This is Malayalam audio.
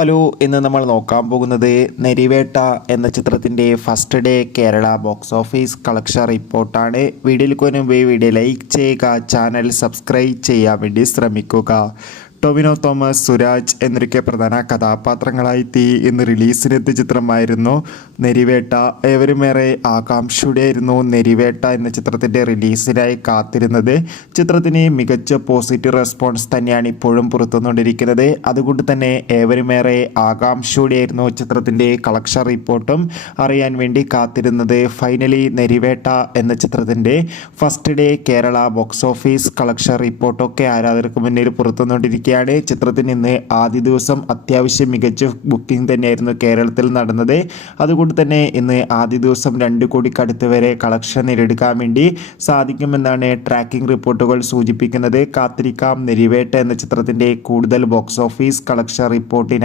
ഹലോ, ഇന്ന് നമ്മൾ നോക്കാൻ പോകുന്നത് നെരിവേട്ട എന്ന ചിത്രത്തിൻ്റെ first day Kerala box office collection റിപ്പോർട്ടാണ്. വീഡിയോയിൽ മുമ്പ് വീഡിയോ ലൈക്ക് ചെയ്യുക, ചാനൽ സബ്സ്ക്രൈബ് ചെയ്യാൻ വേണ്ടി ശ്രമിക്കുക. ടൊവിനോ തോമസ്, സുരാജ് എന്നൊക്കെ പ്രധാന കഥാപാത്രങ്ങളായി ഇന്ന് റിലീസിനെത്തിയ ചിത്രമായിരുന്നു നെരിവേട്ട. ഏവരുമേറെ ആകാംക്ഷയോടെയായിരുന്നു നെരിവേട്ട എന്ന ചിത്രത്തിൻ്റെ റിലീസിനായി കാത്തിരുന്നത്. ചിത്രത്തിന് മികച്ച പോസിറ്റീവ് റെസ്പോൺസ് തന്നെയാണ് ഇപ്പോഴും പുറത്തുകൊണ്ടിരിക്കുന്നത്. അതുകൊണ്ട് തന്നെ ഏവരുമേറെ ആകാംക്ഷയോടെയായിരുന്നു ചിത്രത്തിൻ്റെ കളക്ഷൻ റിപ്പോർട്ടും അറിയാൻ വേണ്ടി കാത്തിരുന്നത്. ഫൈനലി നെരിവേട്ട എന്ന ചിത്രത്തിൻ്റെ first day Kerala box office collection റിപ്പോർട്ടൊക്കെ ആരാധകർക്ക് മുന്നിൽ പുറത്തുകൊണ്ടിരിക്കുകയാണ്. ചിത്രത്തിന് ഇന്ന് ആദ്യ ദിവസം അത്യാവശ്യം മികച്ച ബുക്കിംഗ് തന്നെയായിരുന്നു കേരളത്തിൽ നടന്നത്. അതുകൊണ്ട് തന്നെ ഇന്ന് ആദ്യ ദിവസം 2 കോടിക്കടുത്ത് വരെ കളക്ഷൻ നേടിയെടുക്കാൻ വേണ്ടി സാധിക്കുമെന്നാണ് ട്രാക്കിംഗ് റിപ്പോർട്ടുകൾ സൂചിപ്പിക്കുന്നത്. കാത്തിരിക്കാം നെരിവേട്ട എന്ന ചിത്രത്തിൻ്റെ കൂടുതൽ ബോക്സ് ഓഫീസ് കളക്ഷൻ റിപ്പോർട്ടിനായി.